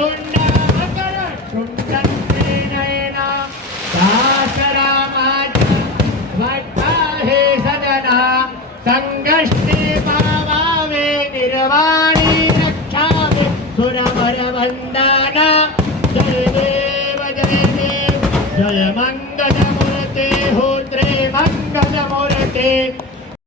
तुंड शुंडन्ते नयना दास रामाच्या भट्टा हे सजना संगष्टे पावावे निर्वाणी रक्षावे सुरवर वंदना जय देव जय मंगल